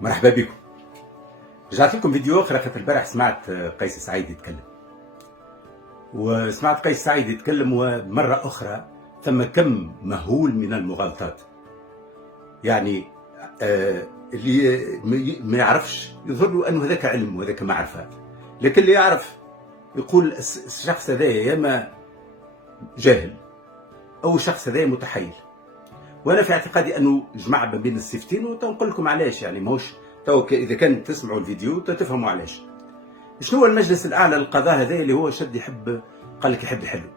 مرحبا بكم. رجعت لكم فيديو اخر خاطر البارح سمعت قيس سعيد يتكلم، وسمعت قيس سعيد يتكلم ومره اخرى ثم كم مهول من المغالطات. يعني اللي ما يعرفش يظهر له انه هذاك علم وهذاك معرفه، لكن اللي يعرف يقول الشخص هذا يا اما جاهل او شخص هذا متحيل. وانا في اعتقادي انه جمع ما بين الصفتين، ونقول لكم علاش. يعني ماهوش تو اذا كان تسمعوا الفيديو تفهموا علاش. شنو هو المجلس الاعلى للقضاء هذا اللي هو شد يحب، قال لك يحب يحلو.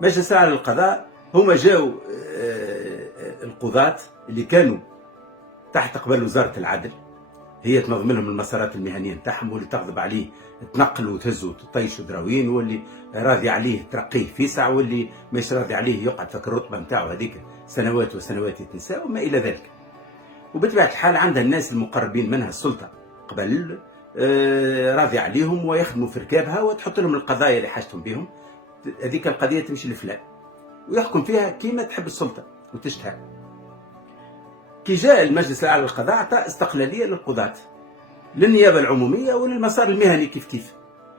المجلس الاعلى للقضاء هما جاوا القضاة اللي كانوا تحت قبل وزارة العدل، هي تنظم لهم المسارات المهنية نتاعهم، واللي تغضب عليه تنقل وتهز وتطيش دراوين، واللي راضي عليه ترقيه فيسع، واللي مش راضي عليه يقعد في الرتبة نتاعو هذيك سنوات وسنوات يتنسى وما إلى ذلك. وبطبيعة الحال عندها الناس المقربين منها السلطة قبل راضي عليهم ويخدموا في ركابها وتحط لهم القضايا اللي حاجتهم بهم، هذيك القضية تمشي لفلان ويحكم فيها كيما تحب السلطة وتشتهى. كي جاء المجلس الأعلى للقضاء أعطى استقلالية للقضاة، للنيابة العمومية وللمسار المهني كيف كيف.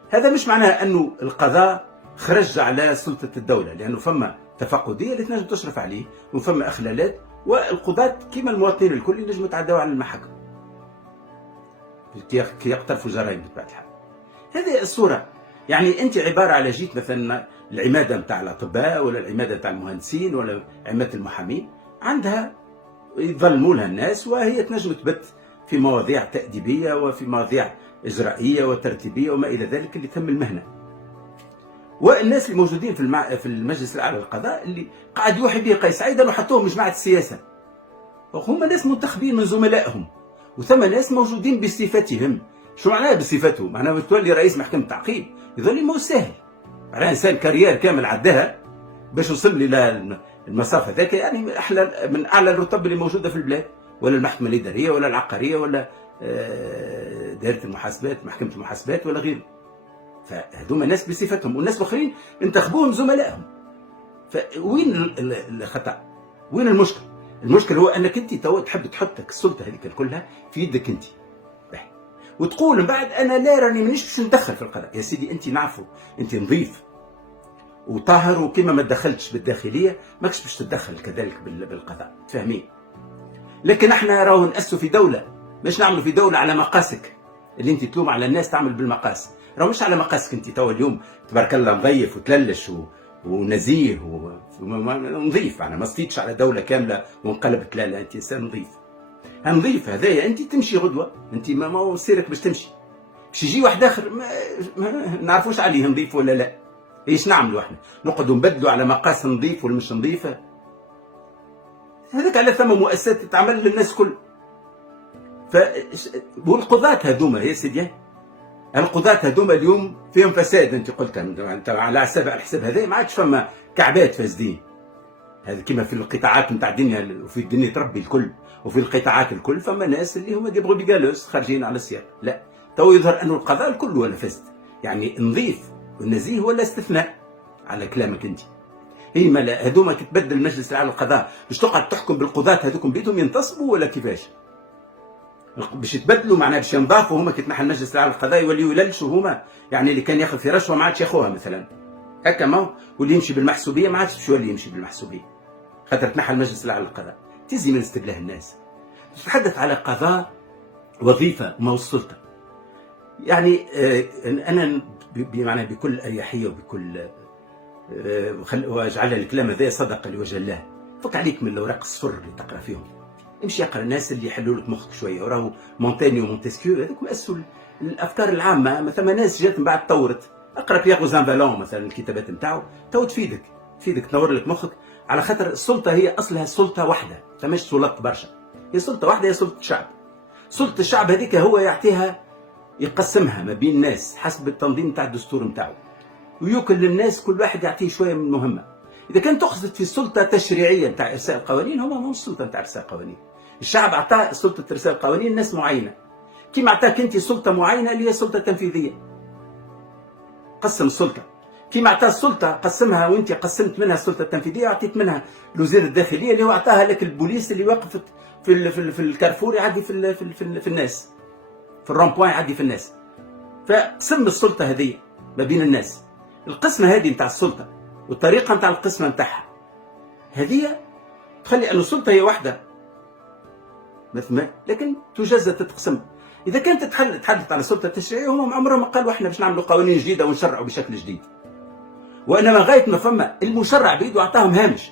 هذا مش معناه أنه القضاء خرج على سلطة الدولة، لأنه فما تفقدية اللي تنجم تشرف عليه وفما إخلالات، والقضاة كيما المواطنين الكل ينجموا يتعداو على المحاكم كي يقترفوا جرائم بطبيعة الحال. هذه الصورة. يعني أنت عبارة على جيت مثلا العمادة نتاع الأطباء ولا العمادة نتاع المهندسين ولا عمادة المحامين، عندها يظلموا لها الناس، وهي تنجم تبت في مواضيع تأديبية وفي مواضيع إجرائية وترتيبية وما إلى ذلك اللي تم المهنة. والناس اللي موجودين في المجلس الأعلى للقضاء اللي قاعد يوحي به قيس سعيد وحطوهم مجموعة السياسة، هم ناس منتخبين من زملائهم، وثم ناس موجودين بصفتهم. شو معناها بصفتهم؟ معناها تولي رئيس محكمة التعقيب يظل مو سهل، معناها إنسان كارير كامل عداها باش يوصل لي المسافة ذاك، يعني أحلى من أعلى الرتب اللي موجودة في البلاد، ولا المحكمة الإدارية ولا العقارية ولا دائرة المحاسبات محكمة المحاسبات ولا غيره. فهذوما ناس بصفتهم، والناس الآخرين انتخبوهم زملائهم. فوين الخطأ؟ وين المشكل؟ المشكل هو أنك أنت تحب تحطك السلطة هذيك كلها في يدك أنت، وتقول من بعد أنا لا راني مانيش باش ندخل في القضاء. يا سيدي أنت نعرفوا أنت نظيف وطاهر، وكما ما تدخلتش بالداخليه ماكش باش تتدخل كذلك بالقضاء، فاهمين؟ لكن احنا راهو نأسوا في دوله، باش نعملوا في دوله على مقاسك اللي انت تلوم على الناس تعمل بالمقاس، راهو مش على مقاسك انت. تو اليوم تبارك الله مضيف وتللش ونزيه ونظيف، انا ما صفيتش على دوله كامله وانقلبت، لا انت انسان نظيف. هنظيف هذايا انت تمشي غدوه، انت ما هو سيرك باش تمشي، باش يجي واحد اخر ما نعرفوش عليه نظيف ولا لا. ايش نعملوا احنا؟ نقعدوا نبدلوا على مقاس نظيف ولا مش نظيفه؟ هذاك على ثم مؤسسات تتعمل للناس كل. والقضاة هذوما يا سيدي، القضاة هذوما اليوم فيهم فساد. انت قلت انت على الحساب هذا ما عادش فما كعبات فاسدين. هذا كما في القطاعات نتاع الدنيا، وفي الدنيا تربي الكل، وفي القطاعات الكل فما ناس اللي هما يبغوا بيجالوس خارجين على السياق. لا، تو يظهر انه القضاء الكل ولا فاسد. يعني نظيف والنزيه ولا استثناء على كلامك انت. هي ما هذوما كتبدل المجلس الاعلى للقضاء باش تقعد تحكم بالقضاة هذوكم بيتهم ينتصبوا ولا كيفاش؟ باش يتبدلوا معناها باش ينضافوا هما. كيتنحى المجلس الاعلى للقضاء يوليوا يللشوا هما، يعني اللي كان ياخذ في رشوه ما عادش ياخذها مثلا هكا، ما واللي يمشي بالمحسوبيه ما عادش باش يولي يمشي بالمحسوبيه، خاطر تنحى المجلس الاعلى للقضاء. تزي من استبلاه الناس. تتحدث على قضاء وظيفه ما هو السلطه. يعني انا بمعنى بكل اريحيه وبكل واجعل الكلام هذا صدقه لوجه الله. فك عليك من الاوراق الصفر اللي تقرا فيهم، امشي اقرا الناس اللي يحلوا لك مخك شويه. وراهو مونتانيو ومونتسكيو هذوك مأسوا الافكار العامه. مثلا ناس جات من بعد طورت، اقرا بيير زان فالون مثلا الكتابات نتاعو، تو تفيدك تنور لك مخك. على خاطر السلطه هي اصلها سلطه واحده، فماش سلطات برشا، هي سلطه واحده، هي سلطه الشعب. سلطه الشعب هذيك هو يعطيها، يقسمها ما بين الناس حسب التنظيم نتاع الدستور نتاعو، ويوكل للناس كل واحد يعطيه شويه من مهمه. اذا كان تقصد في السلطه التشريعيه نتاع ارساء القوانين، هما مو السلطه نتاع ارساء القوانين. الشعب اعطاه سلطه ارساء القوانين ناس معينه، كيما اعطاك انت سلطه معينه اللي هي السلطه التنفيذيه. قسم السلطه. كيما عطاه السلطه قسمها، وانت قسمت منها السلطه التنفيذيه، اعطيت منها الوزير الداخليه اللي هو عطاها لك البوليس اللي واقف في الكارفور يعدي في الناس، في الرامبوان يعدي في الناس. فقسم السلطه هذه ما بين الناس. القسمه هذه نتاع السلطه والطريقه نتاع القسمه نتاعها هذه تخلي ان السلطه هي واحده مثلا، لكن تجزأ تتقسم. اذا كانت تتحدث على السلطه التشريعيه، هم عمرهم ما قالوا احنا باش نعملوا قوانين جديده ونشرعوا بشكل جديد، وانما غايه ما فما المشرع بيده اعطاهم هامش.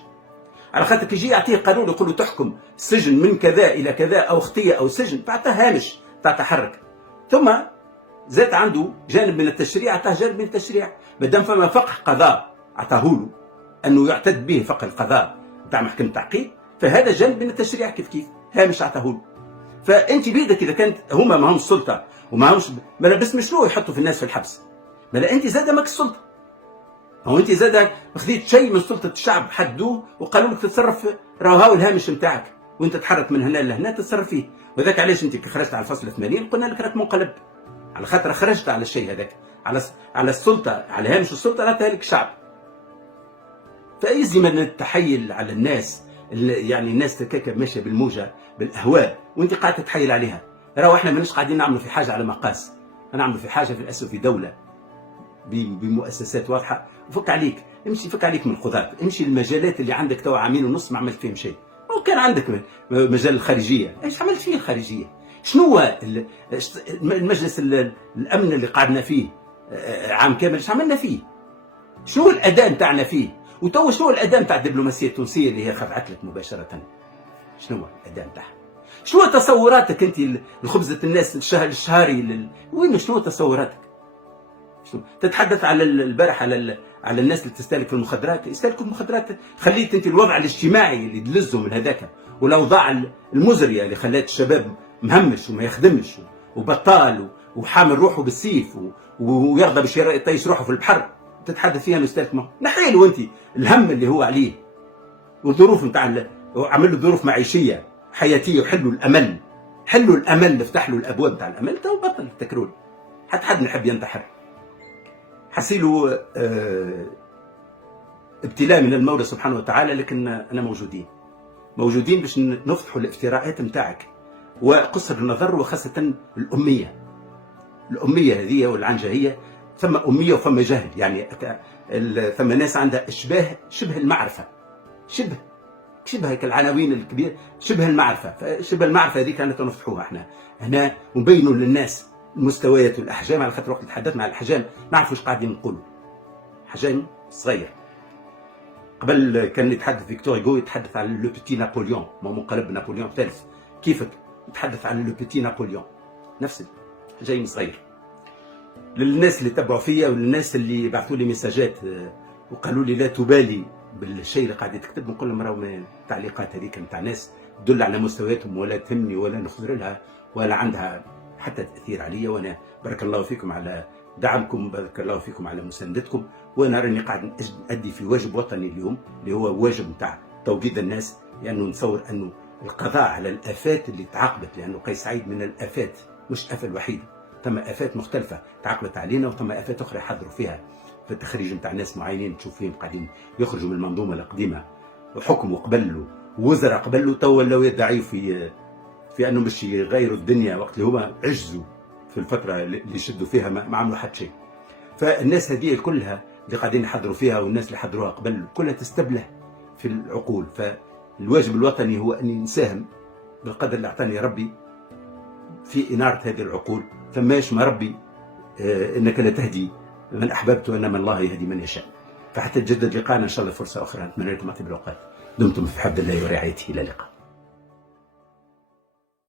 على خاطر كي يجي يعطيه قانون يقول له تحكم سجن من كذا الى كذا او اختيه او سجن، فاعطاه هامش تاع تحرك. ثم زاد عنده جانب من التشريع، اعطاه جانب من التشريع. ما دام فما فقه قضاء اعطاه له انه يعتد به فقه القضاء نتاع محكمه التعقيد، فهذا جانب من التشريع كيف هامش اعطاه له. فانت بيدك اذا كانت هما ما همش سلطه وما همش ما بس شنو يحطوا في الناس في الحبس، ما انت زاد ماك السلطه. هو انت زاد خذيت شيء من سلطه الشعب حدوه وقالوا لك تتصرف، راهو الهامش نتاعك وانت تحرك من هنا لهنا تتصرف فيه. وذاك علاش انت كي خرجت على الفصل 80 قلنا لك راك منقلب، على خاطر خرجت على الشيء هذاك، على السلطه، على هامش السلطه عطاها لك الشعب. فيلزم ان التحيل على الناس، يعني الناس تكاكا ماشيه بالموجه بالاهواء وانت قاعد تتحايل عليها. راهو احنا ماناش قاعدين نعملوا في حاجه على مقاس، نعملوا في حاجه في الاساس في دوله بمؤسسات واضحه. وفك عليك، امشي فك عليك من القضاة، امشي المجالات اللي عندك تو عامين ونص ما عملت فيهم شيء. او كان عندك مجال الخارجيه، ايش عملت فيه الخارجيه؟ شنو هو المجلس الامن اللي قعدنا فيه عام كامل، ايش عملنا فيه؟ شنو الاداء نتاعنا فيه؟ وتو شنو الاداء نتاع الدبلوماسيه التونسيه اللي هي خضعت لك مباشره؟ شنو هو الاداء نتاعها؟ شنو تصوراتك انت لخبزه الناس الشهري وين؟ شنو تصوراتك؟ شنو تتحدث على البارح على الناس اللي تستهلك في المخدرات؟ يستهلكوا المخدرات، خليت انت الوضع الاجتماعي اللي دلزهم من هذاك، والاوضاع المزريه اللي خلات الشباب مهمش وما يخدمش وبطال وحامل روحه بالسيف ويرضى باش يطيش روحه في البحر، تتحدث فيها انه يستهلك. نحيله انت الهم اللي هو عليه والظروف نتاع، عمل له ظروف معيشيه حياتيه، وحلوا الامل، حلوا الامل، نفتح له الابواب نتاع الامل. تو بطل التكرول، حتى حد نحب ينتحر. حسيلوا ابتلاء من المولى سبحانه وتعالى، لكن انا موجودين باش نفضحوا الافتراءات نتاعك وقصر النظر، وخاصه الاميه هذه والعنجهيه. ثم اميه وثم جهل، يعني ثم ناس عندها شبه المعرفه، شبه كالعناوين الكبيره، شبه المعرفه. فشبه المعرفه هذه كانت نفتحوها احنا هنا ونبينوا للناس المستويات والاحجام، على خاطر وقت تحدثنا على الاحجام نعرفوا ايش قاعدين نقولوا. حجم صغير. قبل كان يتحدث فيكتور هيغو يتحدث على لو بيتي نابليون، منقلب نابليون الثالث، كيفك يتحدث عن لو بيتي نابليون، نفس حجم صغير. للناس اللي تبعوا فيا وللناس اللي بعثوا لي ميساجات وقالوا لي لا تبالي بالشيء اللي قاعد تكتب، نقول لهم راهو من التعليقات هذيك نتاع ناس تدل على مستوياتهم، ولا تهمني ولا نخزر لها ولا عندها حتى تاثير عليا. وانا بارك الله فيكم على دعمكم، بارك الله فيكم على مساندتكم، وانا راني قاعد ادي في واجب وطني اليوم اللي هو واجب نتاع توجيه الناس، لانه نتصور انه القضاء على الافات اللي تعاقبت، لانه قيس سعيد من الافات مش افه الوحيده، ثم افات مختلفه تعاقبت علينا، وثم افات اخرى يحضروا فيها في التخريج نتاع ناس معينين تشوف فيهم قاعدين يخرجوا من المنظومه القديمه، وحكموا قبل ووزراء قبل تو ولاو يدعيوا في انه باش يغيروا الدنيا، وقت اللي هما عجزوا في الفتره اللي شدوا فيها ما عملوا حتى شيء. فالناس هذه كلها اللي قاعدين يحضروا فيها والناس اللي حضروها قبل كلها تستبله في العقول. فالواجب الوطني هو اني نساهم بالقدر اللي اعطاني ربي في اناره هذه العقول. فماش ما ربي انك لا تهدي من احببت وانما الله يهدي من يشاء. فحتى تجدد لقاءنا ان شاء الله فرصه اخرى، نتمنى لكم اطيب الاوقات. دمتم في حفظ الله ورعايته، الى اللقاء.